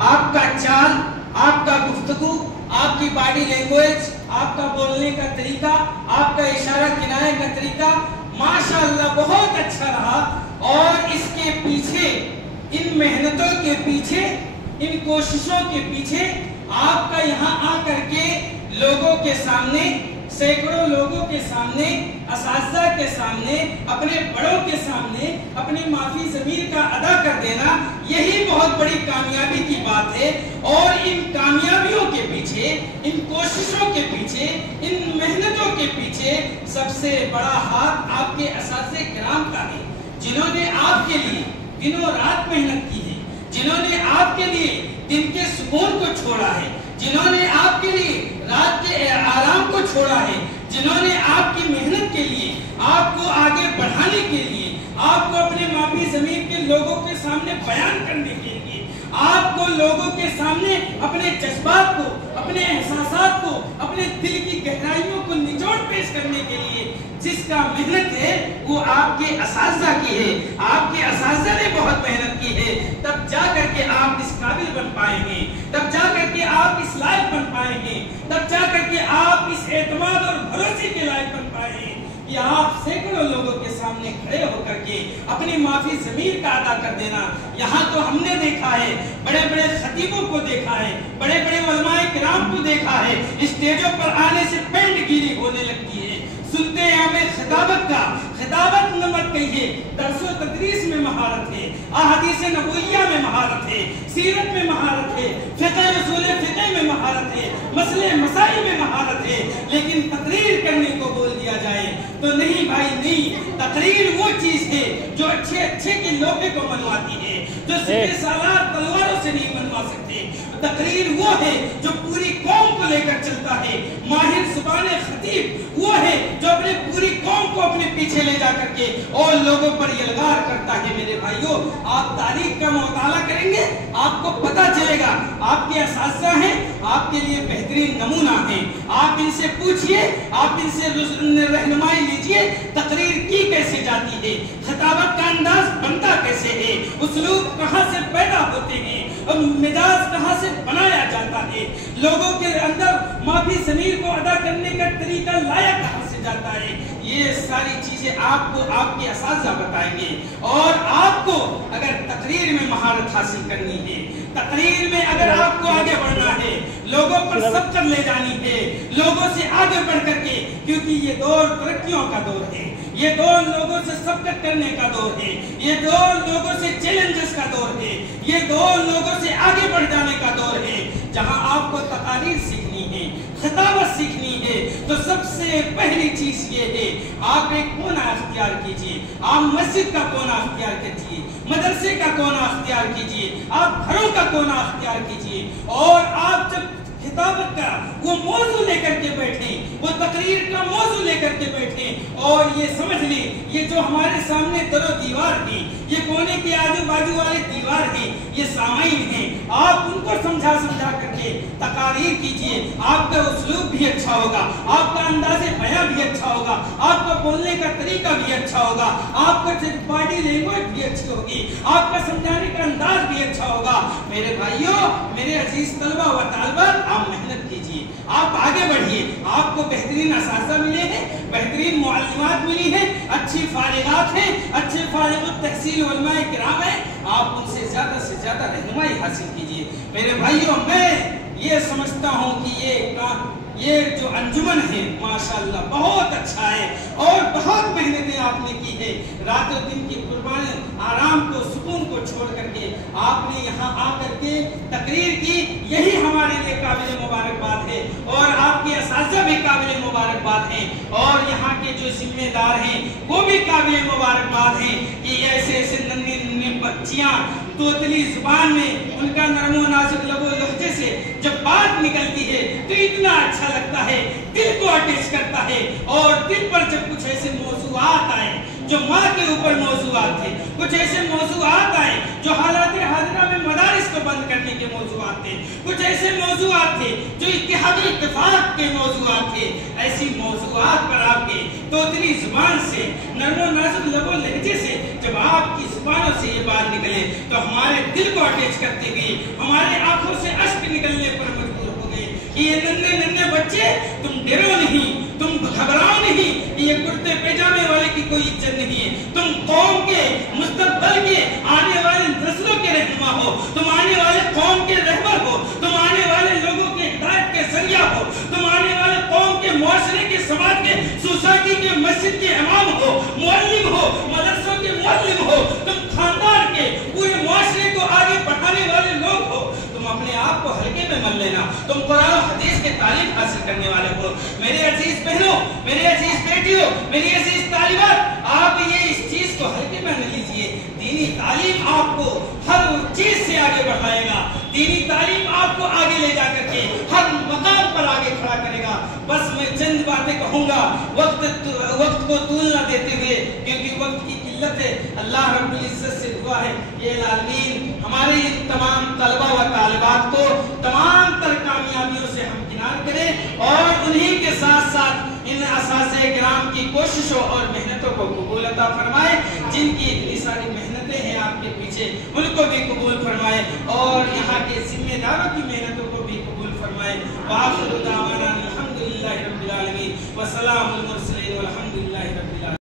آپ کا چال، آپ کا گفتگو، آپ کی باڈی لینگویج، آپ کا بولنے کا طریقہ، آپ کا اشارہ کنایہ کا طریقہ ماشاءاللہ بہت اچھا رہا. اور اس کے پیچھے، ان محنتوں کے پیچھے، ان کوششوں کے پیچھے آپ کا یہاں آ کر کے لوگوں کے سامنے، سینکڑوں لوگوں کے سامنے، اساتذہ کے سامنے، اپنے بڑوں کے سامنے اپنی معافی ضمیر کا ادا کر دینا، یہی بہت بڑی کامیابی کی بات ہے. اور ان کامیابیوں کے پیچھے، ان کوششوں کے پیچھے، ان محنتوں کے پیچھے سب سے بڑا ہاتھ آپ کے اساتذہ کرام کا ہے، جنہوں نے آپ کے لیے دنوں رات محنت کی ہے، جنہوں نے آپ کے لیے دن کے سکون کو چھوڑا ہے، جنہوں نے آپ کے لیے رات کے آرام کو چھوڑا ہے، جنہوں نے آپ کی محنت کے لیے، آپ کو آگے بڑھانے کے لیے، آپ کو اپنے معافی ضمیر کے لوگوں کے سامنے بیان کرنے کے لیے، آپ کو لوگوں کے سامنے اپنے جذبات کو، اپنے احساسات کو، اپنے دل کی گہرائیوں کو نچوڑ پیش کرنے کے لیے جس کا محنت ہے وہ آپ کے اساتذہ کی ہے. آپ کے اساتذہ نے بہت محنت کی ہے، تب جا کر کے آپ اس قابل بن پائیں گے، تب جا کر کے آپ اس لائق بن پائیں گے، تب جا کر کے آپ اس اعتماد اور بھروسے کے لائق بن پائیں گے کہ آپ سینکڑوں لوگوں کے سامنے کھڑے ہو کر کے اپنی معافی ضمیر کا ادا کر دینا. یہاں تو ہم نے دیکھا ہے، بڑے بڑے خطیبوں کو دیکھا ہے، بڑے بڑے علماء کرام کو دیکھا ہے، اسٹیجوں پر آنے سے پینڈ گیری ہونے لگتی ہے. سنتے ہیں ہمیں خطابت کا، خطابت نہ مت کہیے، درس و تدریس میں مہارت ہے، احادیث نبویہ میں مہارت ہے، سیرت میں مہارت ہے، فقہ اصول فقہ میں مہارت ہے، مسئلے مسائل میں مہارت ہے. لیکن تقریر کرنے کو بول دیا جائے تو نہیں بھائی نہیں. تقریر وہ چیز ہے جو اچھے اچھے کے لوہے کو منواتی ہے، جو سپہ سالار تلواروں سے نہیں منوا سکتے. تقریر وہ ہے جو پوری قوم کو لے کر چلتا ہے. ماہر زبان خطیب وہ ہے جو اپنے پوری قوم کو اپنے پیچھے لے جا کر کے اور لوگوں پر یلغار کرتا ہے. میرے بھائیوں، آپ تاریخ کا مطالعہ کریں گے آپ کو پتا چلے گا. آپ کے اساتذہ ہیں، آپ کے لیے بہترین نمونہ ہیں. آپ ان سے پوچھئے، آپ ان سے رہنمائی لیجئے، تقریر کی کیسے جاتی ہے، خطابت کا انداز بنتا کیسے ہے، اسلوب کہاں سے پیدا ہوتے ہیں، مزاج کہاں سے بنایا جاتا ہے، لوگوں کے اندر معافی ضمیر کو ادا کرنے کا طریقہ لایا کہاں سے جاتا ہے. یہ ساری چیزیں آپ کو آپ کے اساتذہ بتائیں گے. اور آپ کو اگر تقریر میں مہارت حاصل کرنی ہے، تقریر میں اگر آپ کو آگے بڑھنا ہے، لوگوں پر سبقت لے جانی ہے، لوگوں سے آگے بڑھ کر کے، کیونکہ یہ دور ترقیوں کا دور ہے، یہ دور لوگوں سے سبقت کرنے کا دور ہے، یہ دور لوگوں سے چیلنجز کا دور ہے، یہ دور لوگوں سے آگے بڑھ جانے کا دور ہے. جہاں آپ کو تقاریر سیکھنی ہے، خطابت سیکھنی ہے، تو سب سے پہلی چیز یہ ہے آپ ایک کونا اختیار کیجئے. آپ مسجد کا کونا اختیار کیجئے، مدرسے کا کونا اختیار کیجئے، آپ گھروں کا کونا اختیار کیجئے. اور آپ جب خطابت کا وہ موضوع لے کر کے بیٹھیں، وہ تقریر کا موضوع لے کر کے بیٹھیں، اور یہ سمجھ لیں یہ جو ہمارے سامنے در و دیوار ہیں، یہ کونے کے آجو باجو والے دیوار ہیں، یہ سامعین ہیں. آپ ان کو سمجھا کر کے تقاریر کیجئے. آپ کا اسلوب بھی اچھا ہوگا، آپ کا انداز بیان بھی اچھا ہوگا، آپ کا بولنے کا طریقہ بھی اچھا ہوگا، آپ کا باڈی لینگویج بھی اچھی ہوگی، آپ کا سمجھانے کا انداز بھی اچھا ہوگا. میرے بھائیوں، میرے عزیز طلبہ و طالبات، آپ محنت کیجئے، آپ آگے بڑھیے. آپ کو بہترین اساتذہ ملے ہیں، بہترین معلمات ملی ہیں، اچھی فارغات ہیں، اچھے فارغ التحصیل علماء کرام ہیں. آپ ان سے زیادہ رہنمائی حاصل کیجئے. میرے بھائیوں، میں یہ سمجھتا ہوں کہ یہ جو انجمن ہے ماشاءاللہ بہت اچھا ہے، اور بہت محنتیں آپ نے کی ہے. رات و دن کی قربانی، آرام کو، سکون کو چھوڑ کر کے آپ نے یہاں آ کر کے تقریر کی. یہی ہمارے لیے قابل مبارکباد ہے، اور آپ کے اساتذہ بھی قابل مبارکباد ہیں، اور یہاں کے جو ذمہ دار ہیں وہ بھی قابل مبارکباد ہیں کہ ایسے ایسے ننھی ننھی بچیاں توتلی زبان میں ان کا نرم و نازک لب و لہجے سے جب بات نکلتی ہے تو اتنا اچھا لگتا ہے، دل کو اٹیچ کرتا ہے. اور دل پر جب کچھ ایسے موضوعات آئے جو ماں کے اوپر موضوعات تھے، کچھ ایسے موضوعات آئے جو حالات حاضرہ میں مدارس کو بند کرنے کے موضوعات تھے، کچھ ایسے موضوعات تھے جو اتحاد و اتفاق کے موضوعات تھے، ایسی موضوعات پر آپ کے توتلی زبان سے، نرم و نازک لب و لہجے سے جب آپ کی زبانوں سے یہ بات نکلے تو ہمارے دل کو اٹیچ کرتے ہوئے، ہمارے ہماری آنکھوں سے اشک نکلنے پر مجبور ہو گئے کہ یہ ننھے ننھے بچے تم ڈرو نہیں، تم گھبراؤ نہیں، یہ کرتے پیجامے والے کی کوئی عزت نہیں ہے، تم قوم کے مستقبل کے آنے والے نسلوں کے رہنما ہو، تم آنے والے قوم کے رہبر ہو، تم آنے والے لوگوں کے ہدایت کے ذریعہ ہو، تم آنے والے قوم کے معاشرے کے سماج کے سوسائٹی کے مسجد کے امام ہو، معلم ہو، مدرسوں کے معلم ہو، تم خاندان کے پورے معاشرے کو آگے بڑھانے والے لوگ ہو، تم اپنے آپ کو ہلکے میں مت لینا، تم قرآن و حدیث کے تعلیم حاصل کرنے والے ہو۔ میرے عزیز بہنوں، میرے عزیز بیٹیوں، میری عزیز طالبات، آپ یہ اس چیز کو ہلکے میں نہ لیجئے۔ دینی تعلیم آپ کو ہر چیز سے آگے بڑھائے گا، دینی تعلیم آپ کو آگے لے جا کر کے ہر مقام پر آگے کھڑا کرے گا۔ بس میں چند باتیں کہوں گا وقت کو طول نہ دیتے ہوئے، کیونکہ وقت کی قلت ہے۔ اللہ رب العزت سے دعا ہے یہ العالمین ہمارے تمام طلبہ و طالبات کو تمام تر کامیابیوں سے ہمکنار کرے، اور انہی کے ساتھ ساتھ ان اساتذہ کرام کی کوششوں اور محنتوں کو قبول عطا فرمائے، جن کی اتنی ساری محنتیں ہیں آپ کے پیچھے ان کو بھی قبول فرمائے، اور یہاں کے ذمہ داروں کی محنتوں کو بھی قبول فرمائے۔ وآخر دعوانا الحمدللہ رب العالمین، وسلام المرسلین والحمدللہ رب العالمین۔